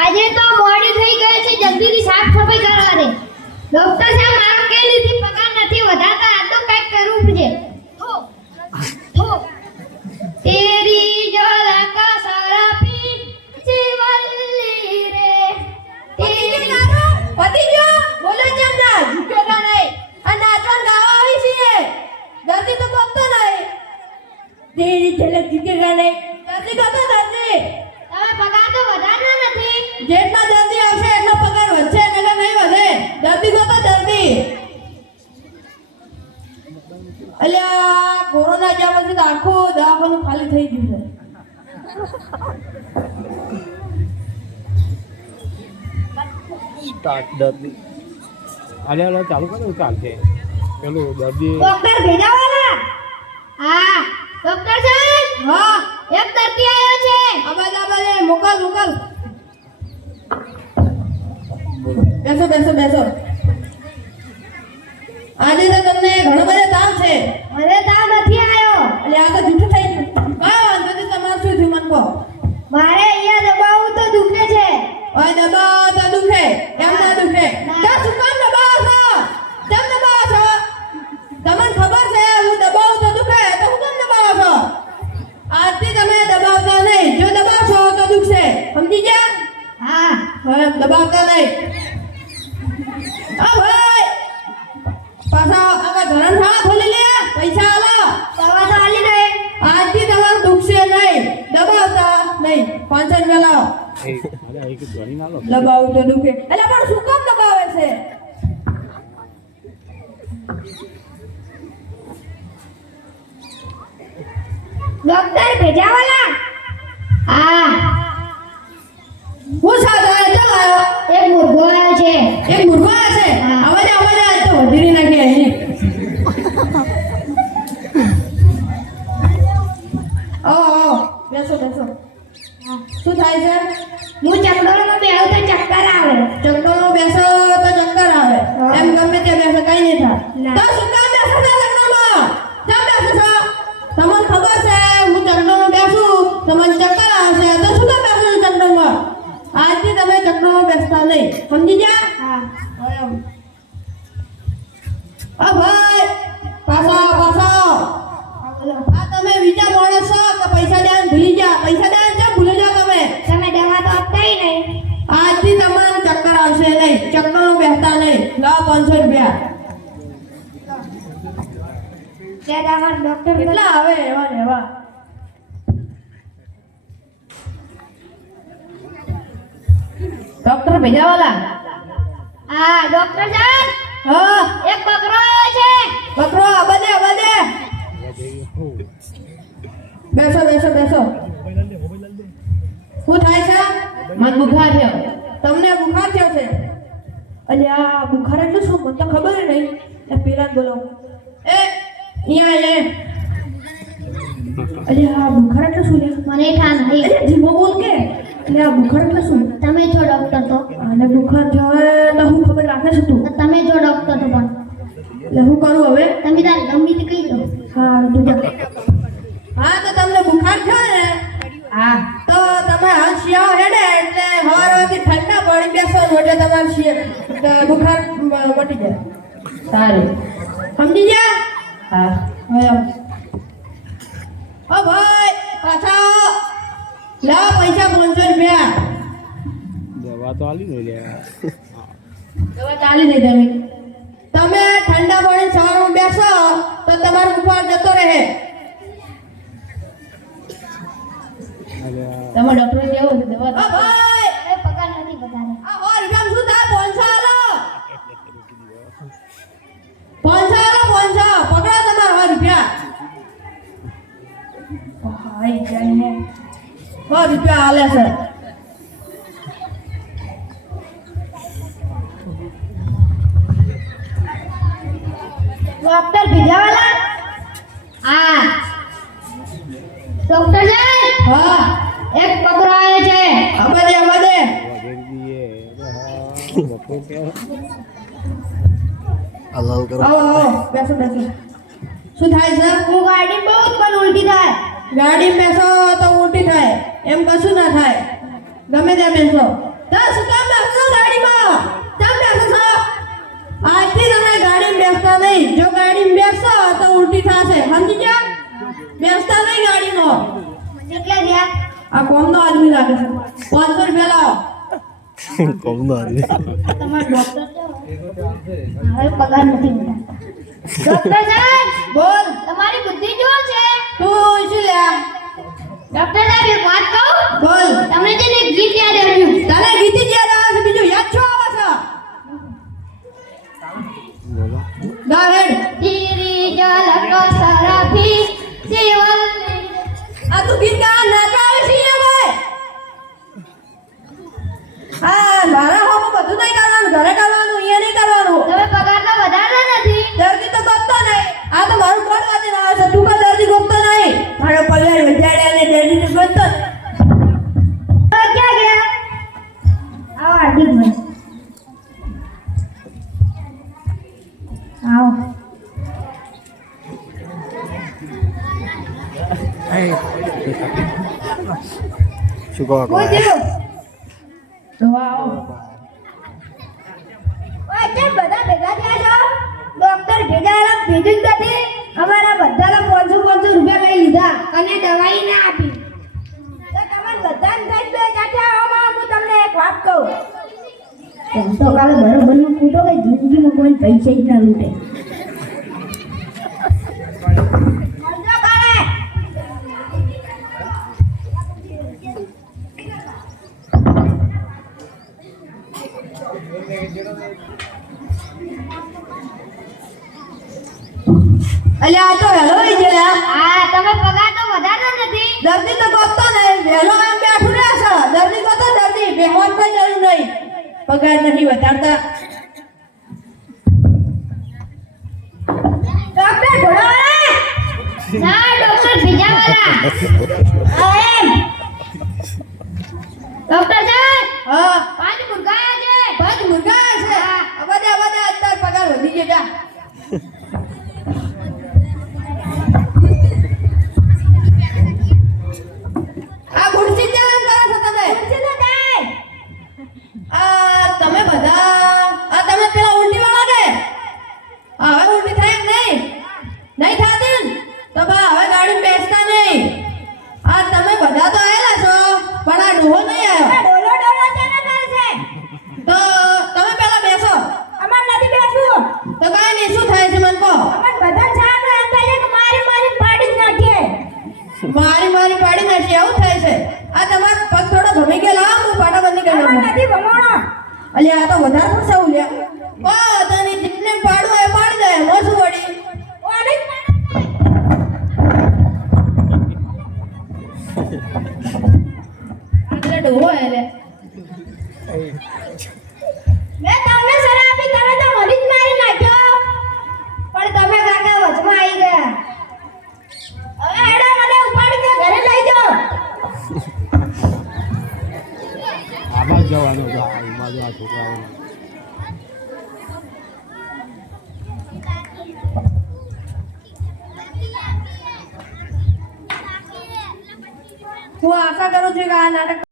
આજે તો મોડી થઈ ગઈ છે, જલ્દીથી સાફ સફાઈ કરવા દે. ડોક્ટર સાહેબ મારા કે લીધી પગાર નથી વધારતા, આ તો કંઈક કરવું પડશે. થો તેરી ઝલક સરાપી જીવલ્લી રે તેરી પતી ગયો બોલો ચમના ઝૂકેગા નહીં અને નાચવા ગાવા આવી છીએ દર્દી તો બોલતો નહીં તેરી ઝલક ઝૂકેગા નહીં દર્દી કહતો દર્દી તમે પગાર તો વધારતા નથી. જેટલા દર્દી આવશે એટલો પગાર વધશે નકર નહીં વધે દર્દી કહતો દર્દી અલ્યા કોરોના જ્યાં પછી તો આખું દવાખાનું ખાલી થઈ ગયું છે સ્ટાર્ટ દર્દી અલ્યા ચાલુ કરો ચાલશે પેલું દર્દી ડોક્ટર ભેજાવાલા. હા ડોક્ટર સાહેબ, હા એક દર્દી આવ્યો છે. અબે મોકલ બેસો આજે તો તમને ઘણો બધો તાવ છે મને તાવ નથી આવ્યો. એટલે આ તો જૂઠું થઈ ગયું હા વાંધો નહીં તમારે શું થયું મને કહો મારે અહીંયા દબાવું તો દુખે છે. ઓય દબાવ તો દુખે એમ ના દુખે તો શું કામ દબાવો છો કેમ દબાવો છો તમને ખબર છે હું દબાવું તો દુખે તો હું કેમ દબાવો છો આજથી તમે દબાવતા નહીં જો દબાવશો તો દુખશે સમજી ગયા હા હવે દબાવતા નહીં આ ભાઈ પાછા આવા ધરમશાળા ખોલી લે પૈસા આલો દવા તો આલી દે. આજથી તમારું દુખશે નહીં દબાવતા નહીં 500 રૂપિયા લાવો અરે એક ધોની ના લો દબાવું તો દુખે એટલે પણ શું કામ દબાવે છે ડોક્ટર ભેજાવાલા. હા હું સાદા ચલાયો એક મુર્ગો આવ્યો છે. એક મુર્ગો આવે છે અવાજ આજ તો વધીરી નાખી અહીં આવો બેસો શું થાય છે હું ચકડોળમાં બેહું તો ચક્કર આવે. ચક્કરો બેસો તો ચક્કર આવે એમ ગમે તે બેસો કઈ નહીં થાય તો શું કામ બેસો છો ચક્કરમાં કેમ બેસો છો તમને ખબર છે હું ચક્કરમાં બેસું તમને ચક્કર આવશે તો શું કામ બેસો છો ચક્કરમાં આજથી તમે ચક્કરમાં બેસતા નહીં સમજી ગયા હા આ ભાઈ પાછો આ તમે બીજા માણસ છો કે પૈસા દેવાનું ભૂલી ગયા પૈસા દેવાનું કેમ ભૂલી જાઓ તમે દવા તો આપતાય નહીં. આજથી તમારું ચક્કર આવશે નહીં ચક્કરમાં બેસતા નહીં લાવ 500 રૂપિયા ત્યાં તમારા ડોક્ટર કેટલા આવે એવા ડોક્ટર ભેજાવાલા હા ડોક્ટર સાહેબ, હા એક બકરો આવ્યો છે. બકરો આબદે બેસો શું થાય છે મને બુખાર થયો તમને બુખાર થયો છે અલ્યા બુખાર એટલે શું મને તો ખબર નહીં એ પેલા બોલો એ અહીંયા અલ્યા બુખાર એટલે શું લે મને ઠાન નહીં. અલ્યા ધીમો બોલ કે અલ્યા બુખાર એટલે શું તમે છો ડોક્ટર તો. અને બુખાર થયો તો હું ખબર રાખે છે તું તમે છો ડોક્ટર તો પણ એટલે હું કરું હવે તમે તાર ગમે તે કહી દો. હા તું જા હા તો તમને બુખાર થયો ને હા તો તમે હાલ શિયાળો હેડે એટલે હવારથી ઠંડા પાણી બેસવાનું એટલે તમારે બુખાર મટી જાય સારું સમજી ગયા હા હવે ઓ ભાઈ પાછા લાવ પૈસા 500 રૂપિયા દવા તો આલી ને લે દવા ચાલી નહીં તમે ઠંડા પાણી સવારમાં બેસો તો તમારો બુખાર જતો રહે તમારા ડોક્ટર કેવું દવા ઓ ભાઈ એ પગાર નથી બધાને. આ હો રૂપિયા શું થાય 500 આલો 500 પકડો તમારા 100 રૂપિયા હાય જાઈને 100 રૂપિયા આલે છે ડોક્ટર ભેજાવાલા. હા ડોક્ટર સાહેબ, હા એક બકરો આવ્યો છે. આબાદે બકરો કે હલાલ કરો આવો બેસો શું થાય છે હું ગાડી બહુ જ પણ ઉલટી થાય. ગાડી બેસો તો ઉલટી થાય એમ કશું ના થાય ગમે ત્યાં બેસો તો શું કામ બેસો ગાડીમાં? કેમ બેસો છો? આજથી તમે ગાડીમાં બેસતા નહીં. જો ગાડીમાં બેસો તો ઉલટી થશે. સમજી ગયા? બેસતા નહીં ગાડીમાં. કેટલા રહ્યા? આ કોમનો આદમી લાગે છે. 500 રૂપિયા લાવો. કોમનો આદમી. તમારો ડોક્ટર છે હવે પગાર નથી મળતા. ડોક્ટર સાહેબ બોલ. તમારી બુદ્ધિ જો છે. તું શું લે? ડોક્ટર સાહેબ એક વાત કહું. બોલ. તમને છે ને એક ગીત યાદ આવ્યું. તને ગીત જ યાદ આવે છે, બીજું યાદ શું આવે છે? બોલો. ગા હેડ. તેરી ઝલક સરફી શિવલ્લી. આ તું ગીત ગાવા નાચવા આવે છે ને ભાઈ? હા, મારા હોમ બધું નહીં કરવાનું, ઘરે કરવાનું, અહીંયા નહીં કરવાનું. તમે પગાર તો વધારતા નથી. દર્દી તો ગમતો નહીં. આ તો મારું ઘર વાંચી આવે છે. તું કા દર્દી ગમતો નહીં? મારો પગાર વધારે અને દર્દી તો ગમતો નહીં. હવે ક્યાં ગયા? આવો હાર્દિકભાઈ. આવો. શું કહો કોઈ થયું? તો આવો. ઓય, કેમ બધા ભેગા થયા છો? ડોક્ટર ભેગા અલગ ભેગું જ નથી. અમારા બધાના 500 રૂપિયા લઈ લીધા અને દવાઈ ના આપી. તો તમારે બધાને થઈ બે કાઠા આવામાં હું તમને એક વાત કહું. એમ તો કાલે બરોબરનું ફૂટો કે જિંદગીમાં કોઈ પૈસા જ ના લૂટે. સમજો કાલે. અલ્યા આ તો હેલો ઈ છે લ્યા. હા, તમે પગાર તો વધારતા નથી. દર્દી તો ગમતો નહીં. વહેલો એમ બેઠું રહે છે. દર્દી ગમતો દર્દી. બેહોશ કોઈ જરૂર નહીં. પગાર નથી વધારતા. ડોક્ટર ઘોડાવાળા. ના, ડોક્ટર ભીજાવાળા. હા, એમ. ડોક્ટર સાહેબ, હા, 5 મુર્ગા છે. 5 મુર્ગા છે. હા. આ બધા અત્યારે પગાર વધી ગયો જા. આ ખુરશી કેમ કરો છો તમે? ખુરશી તો થાય. તમે બધા તમે પેલા ઉલટી વાળા ને હવે ઉલટી થાય કે નહીં? નહીં થતી ને? તો બા હવે ગાડી બેસતા નહીં. તમે બધા તો આયેલા છો પણ આ ડોહો નહીં આ આવ્યો. ડોલો તેને કરે છે. તો તમે પેલા બેસો. અમાર નથી બેસવું. તો કાંઈ નહીં, શું થાય છે મને કહો. અમાર બધા સાહેબ એમ થાય છે કે મારી પાડી જ નાખીએ. મારી પાડી નાખી એવું થાય છે. આ તમારા પગ થોડો ભમી ગયા, લાવો હું પાટાબંધી કરી અમાર નાખું. નથી ભમાણો. અલ્યા આ તો વધારે પડશે એવું લ્યા. તને જેટલે પાડું એ પાડી દે. એમાં શું વળી? ઓને એટલે ડોહો એટલે મેં તમને સલાહ આપી, તમે તો મને જ મારી નાખ્યો. પણ તમે કાકા વચમાં આવી ગયા. હવે એડા મને ઉપાડીને ઘરે લઈ જાઓ. આમાં જ જવાનું છે. આમાં જ આ છોકરાઓ હું આશા કરું છું કે આ નાટક